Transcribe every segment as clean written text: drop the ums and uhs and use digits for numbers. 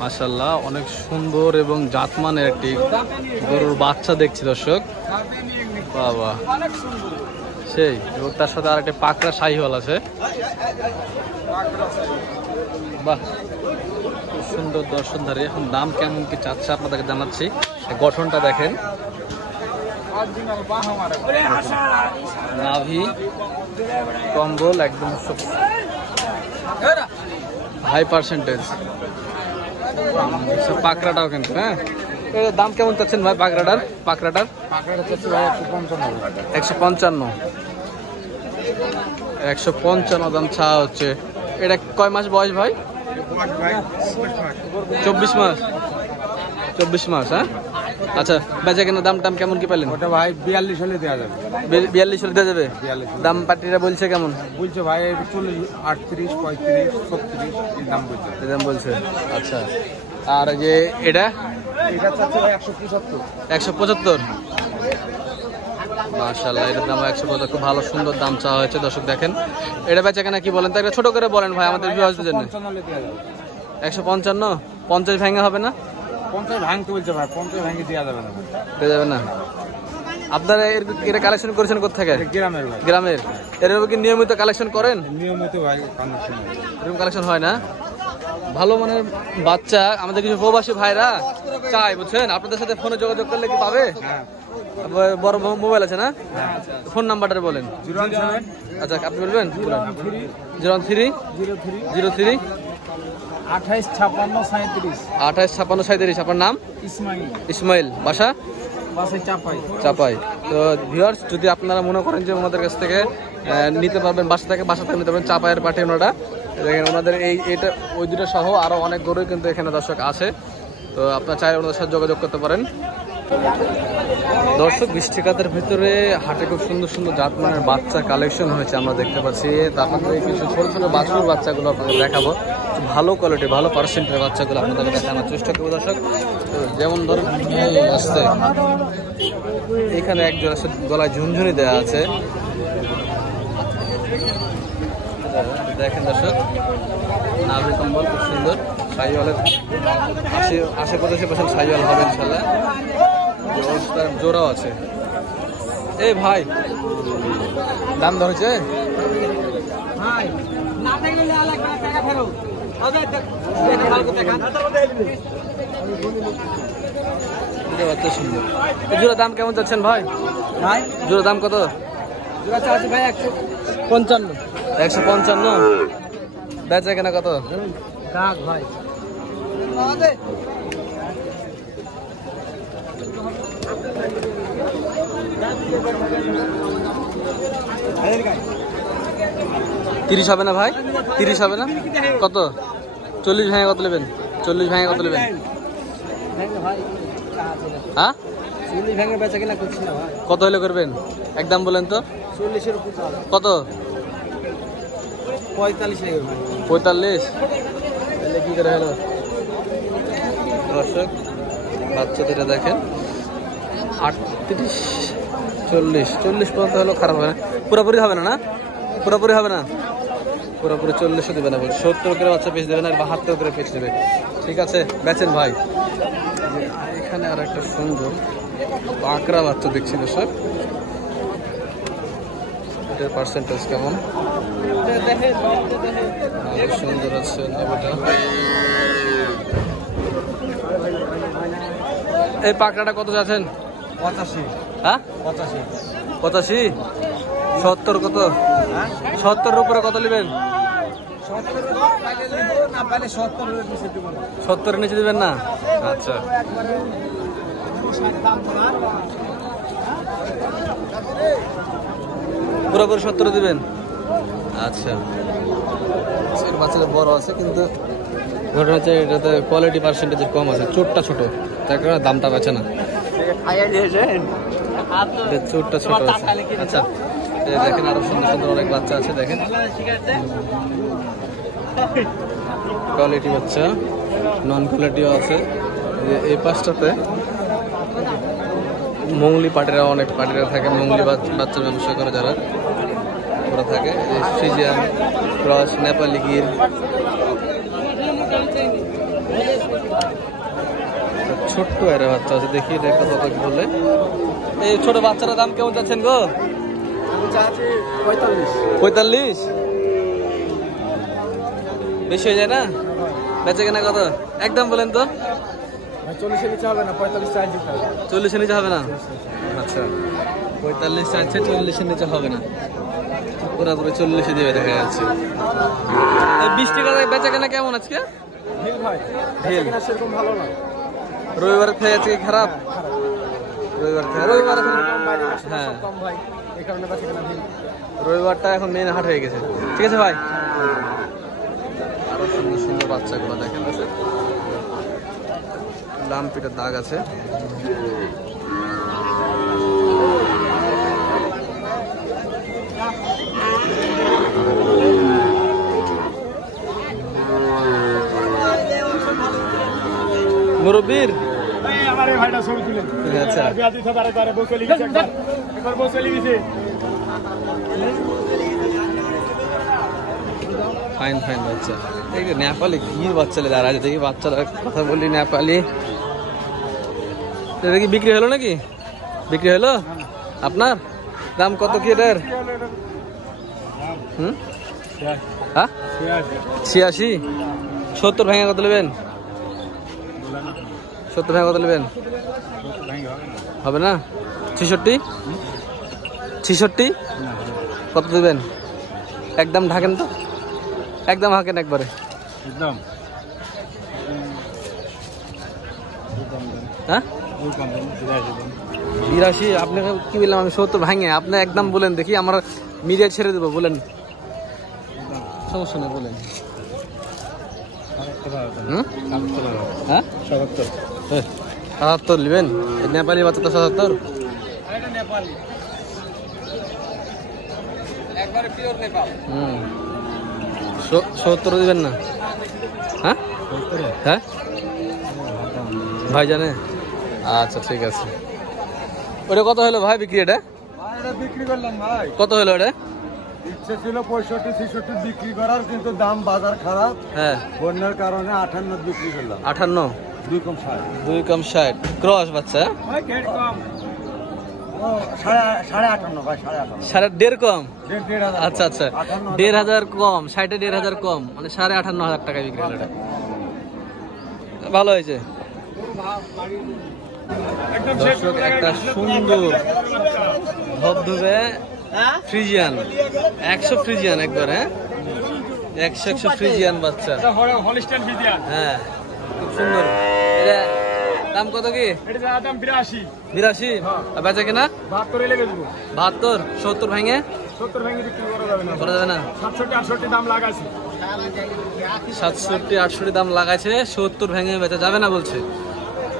মাশাআল্লাহ অনেক সুন্দর এবং জাতমানের একটি গরুর বাচ্চা দেখছি দর্শক। বাবা সেই, এবং তার সাথে আর একটা পাকড়া শাহিওয়াল আছে। বাহ, খুব সুন্দর দর্শনধারী। এখন দাম কেমন কি চাচ্ছে আপনাদেরকে জানাচ্ছি। গঠনটা দেখেন, নাভি কম্বল একদম হাই পার্সেন্টেজ। পাকড়াটাও কিন্তু, হ্যাঁ দাম কেমন চাচ্ছেন ভাই পাকড়াটার? পাকড়াটার 155 দাম চা হচ্ছে। এটা কয় মাস বয়স ভাই? 24 মাস। 24 মাস, হ্যাঁ। আচ্ছা, বেচা কেনা দাম টাম কেমন কি পেলেন? ওটা ভাই 42 হলে দেওয়া যাবে। 42 হলে দেওয়া যাবে। দাম পাটিরা বলছে কেমন? বলছে ভাই 40, 38, 35, 36 এই দাম বলছে। এই দাম বলছে। আচ্ছা, আর যে এটা চাচ্ছে ভাই 175। 175। মাশাআল্লাহ, এটার দাম 175। খুব ভালো সুন্দর দাম চাওয়া হয়েছে দর্শক। দেখেন এটা বেচা কেনা কি বলেন? তাই ছোট করে বলেন ভাই আমাদের ভিউয়ারদের জন্য। 155। 50 ভাঙা হবে না? 50 ভাঙতে বলছে ভাই, 50 ভাঙে দেওয়া যাবে না। দেওয়া যাবে না। আপনারা এটা কালেকশন করেছেন কোথা থেকে? গ্রামের ভাই। গ্রামের। এরকম কি নিয়মিত কালেকশন করেন? নিয়মিত ভাই এরকম কালেকশন হয় না? ভালো মানের বাচ্চা আমাদের কিছু প্রবাসী ভাইরা চাই, বুঝছেন? আপনাদের সাথে ফোনে যোগাযোগ করলে কি পাবে? বড় মোবাইল আছে না? ফোন নাম্বারটা বলেন। 07। আচ্ছা, আপনি বলবেন? 03 03 28 56 37। 28 56 37। আপনার নাম? ইসমাইল। ইসমাইল। বাসা? চাপাই। চাপাই। তো ভিউয়ার্স, যদি আপনারা মনে করেন যে ওনাদের কাছ থেকে নিতে পারবেন, বাসা থেকে নিতে পারবেন, চাপাইয়ের পাঠিয়ে ওনারা দেখেন। ওনাদের এটা ওই দুটো সহ আরো অনেক গরুই কিন্তু এখানে দর্শক আছে। তো আপনারা চাইলে ওনাদের সাথে যোগাযোগ করতে পারেন। দর্শক, বৃষ্টিকাতের ভিতরে হাটে খুব সুন্দর সুন্দর জাতমানের বাচ্চা কালেকশন হয়েছে আমরা দেখতে পাচ্ছি। তো আপনাদের কিছু ছোট ছোট বাছুর বাচ্চাগুলো আপনাদের দেখাবো। ভালো কোয়ালিটি, ভালো পার্সেন্টের বাচ্চাগুলো আপনাদের দেখানোর চেষ্টা করবো দর্শক। তো যেমন ধরুন আসছে এখানে একজন আছে, গলায় ঝুনঝুনি দেওয়া আছে। দেখেন দর্শক, নাভি কম্বল খুব সুন্দর। শাহিওয়ালের 80-85% শাহিওয়াল হবে ইনশাল্লাহ। জোড়াও আছে। এই ভাই দাম ধরেছে? সুন্দর। জোড়া দাম কেমন চাচ্ছেন ভাই? জোড়া দাম কত? ভাই 155। 155। বেচা কেনা কত? ভাই 30 হবে না ভাই? 30 হবে না? কত? 40 ভাঙে কত নেবেন? 40 ভাঙে কত নেবেন? হ্যাঁ, কত হলে করবেন? একদম বলেন তো। 40-এর উপর কত? 45। তাহলে কি করে হলো দর্শক? বাচ্চাদের দেখেন 38, 40 পর্যন্ত হলো, খারাপ হবে না। পুরোপুরি হবে না? না পুরোপুরি হবে না। পুরোপুরি 40 দেবে না, 70 করে বাচ্চা পিস দেবে না, 72 করে পিস দেবে। ঠিক আছে, বেচেন ভাই। এখানে আর একটা সুন্দর পাকড়া বাচ্চা দেখছি দর্শক। এটার পার্সেন্টেজ কেমন? সুন্দর আছে নেবটা। এই পাকড়াটা কত যাচ্ছেন? 85। হ্যাঁ 85। 85। 70 কত? 70-এর উপরে কত নেবেন? 70-এর নিচে দিবেন না? আচ্ছা, পুরোপুরি 70 দিবেন। আচ্ছা, বাচ্চাটা বড় আছে, কিন্তু ঘটনা হচ্ছে এটাতে কোয়ালিটি পার্সেন্টেজ কম আছে, চোটটা ছোট, তার কারণে দামটা বেচে না। চোটটা ছোট আছে। আচ্ছা, দেখেন আরো সুন্দর সুন্দর অনেক বাচ্চা আছে। দেখেন কোয়ালিটি বাচ্চা, নন কোয়ালিটিও আছে। এই পাঁচটাতে মঙ্গলি পাটিরা, অনেক পাটিরা থাকে, মঙ্গলি বাচ্চার ব্যবসা করে যারা, ওরা থাকে। ফ্রিজিয়ান ক্রস, নেপালি গির, ছোট্ট এর বাচ্চা আছে, দেখি এটা কত টাকা বলে। এই ছোট বাচ্চাটার দাম কেমন যাচ্ছেন গো? 45। বেশি হয়ে যায় না? বেচে কেনা কত একদম বলেন তো? 40 নিচে হবে না, 45 চার্জ দিতে হবে। 40 নিচে হবে না? আচ্ছা, 45 চাইছে, 40 নিচে হবে না, পুরোপুরি 40 দিবে দেখা যাচ্ছে। 20 টাকা বেচে কেনা কেমন আজকে? ঢিল ভাই, ঢিল কিনা সেরকম ভালো না। রবিবার খেয়ে আজকে খারাপ? রবিবার হ্যাঁ, কম ভাই, এই কারণে বেচা কেনা ঢিল। রবিবারটা এখন মেন হাট হয়ে গেছে। ঠিক আছে ভাই, আরো সুন্দর সুন্দর বাচ্চাগুলো দেখেন, লাম্পিটার দাগ আছে। মুরব্বীর আমার এই ভাইটা ছবি তুলেন। আচ্ছা, বিয়াদি থাকারে তারে বউ চলে গেছে, একবার বউ চলে গেছে। ফাইন ফাইন বাচ্চা। এই যে নেপালি কি বাচ্চা দাঁড়া আছে, দেখি বাচ্চারা কথা বলি নেপালি। এটা কি বিক্রি হলো নাকি? বিক্রি হলো আপনার? দাম কত কি এটার? হ্যাঁ 86। 70 ভেঙে কত নেবেন? 70 ভেঙে কত নেবেন? হবে না? 66 কত দেবেন? একদম ঢাকেন তো, একদম হাঁকেন একবারে। একদম হ্যাঁ 82। আপনাকে কি বললাম আমি? 70 ভাঙে আপনি একদম বলেন দেখি, আমার মিডিয়া ছেড়ে দেবো, বলেন, সমস্যা নেই বলেন। হ্যাঁ 77 নেবেন? নেপালি বাচ্চা তো 77। হুম, 70 দিবেন না? হ্যাঁ হ্যাঁ ভাই জানে। আচ্ছা ঠিক আছে। ওটা কত হলো ভাই বিক্রি? এটা বিক্রি করলাম ভাই। কত হলো এটা? ইচ্ছে ছিল 65-66 বিক্রি করার, কিন্তু দাম বাজার খারাপ। হ্যাঁ, বন্যার কারণে 58 বিক্রি করলাম। 58। 2 কম 60। 2 কম 60 ক্রস বাচ্চা। ভাই গেট কম। ও 58 ভাই, 58। 1.5 কম। 1.5 আচ্ছা আচ্ছা, 1.5 কম, 60 1.5 কম, মানে 58,500 টাকা বিক্রি হলো। এটা ভালো হয়েছে। দর্শক, একটা সুন্দর ধবধবে ফ্রিজিয়ান, 100 ফ্রিজিয়ান একবার। হ্যাঁ 100 ফ্রিজিয়ান বাচ্চা। Holstein Friesian. হ্যাঁ খুব সুন্দর। এটা দাম কত কি? এটা দাম 82। 82। আর বেচা কিনা 72 লেগে দেবো। 72। 70 ভেঙে 70 ভেঙে বিক্রি করা যাবে না। করা যাবে না? 67-68 দাম লাগাইছে। 67-68 দাম লাগাইছে, 70 ভেঙে বেচা যাবে না বলছে।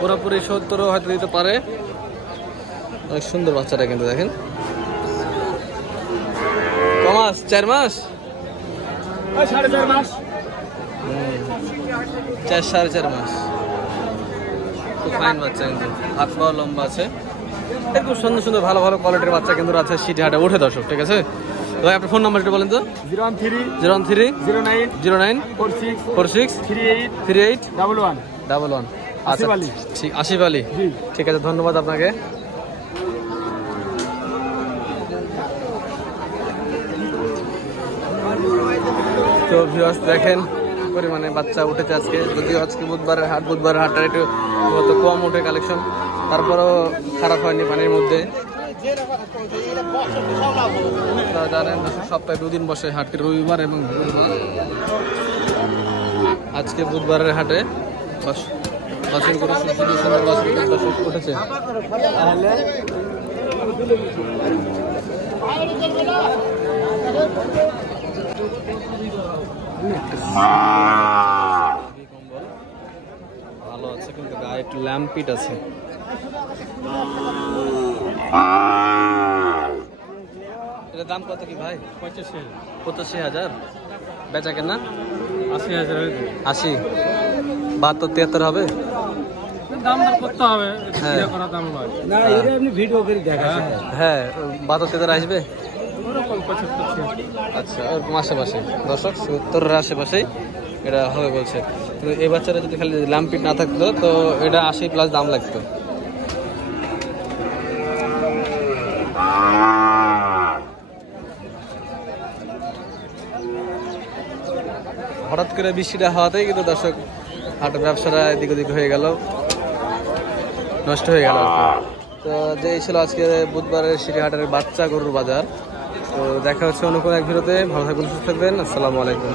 পুরোপুরি 70 হয়তো দিতে পারে। অনেক সুন্দর বাচ্চাটা কিন্তু দেখেন। কমাস 4 মাস, 4.5 মাস। 4-4.5 মাস। খুব ফাইন বাচ্চা কিন্তু, হাত পা লম্বা আছে। এরকম সুন্দর সুন্দর ভালো ভালো কোয়ালিটির বাচ্চা কিন্তু আছে সিটি হাটে ওঠে দর্শক। ঠিক আছে ভাই, আপনার ফোন নাম্বারটা বলেন তো? 013 09 46 38 11। আচ্ছা ঠিক, আসিফ আলী। ঠিক আছে, ধন্যবাদ আপনাকে। তো ভিউয়ার্স দেখেন পরিমাণে বাচ্চা উঠেছে আজকে, যদিও আজকে বুধবারের হাটটা একটু কম ওঠে কালেকশন, তারপরেও খারাপ হয়নি পানির মধ্যে। জানেন সপ্তাহে 2 দিন বসে হাটটি, রবিবার এবং বুধবার। আজকে বুধবারের হাটে বাছুর করে উঠেছে। ভালো আছে কিন্তু গায়ে একটু ল্যাম্পিট আছে। এটার দাম কত কি ভাই? 85,000। বেচা কেনা 80,000। 80। 72 73 হবে? দাম করতে হবে। হ্যাঁ না এটা আপনি ভিডিও করে দেখাচ্ছেন। হ্যাঁ 72 73 আসবে। আচ্ছা ওরকম আশেপাশে দর্শক, 70-এর আশেপাশেই এটা হবে বলছে। তো এই বাচ্চাটা যদি খালি লাম্পিট না থাকতো তো এটা 80+ দাম লাগতো। হঠাৎ করে বৃষ্টিটা হওয়াতেই কিন্তু দর্শক হাটের ব্যবসাটা এদিক ওদিক হয়ে গেল, নষ্ট হয়ে গেল। তো যেই ছিল আজকে বুধবারের সিটিহাটের বাচ্চা গরুর বাজার। তো দেখা হচ্ছে অন্য কোনো এক ভিডিওতে। ভালো থাকবেন, সুস্থ থাকবেন। আসসালামু আলাইকুম।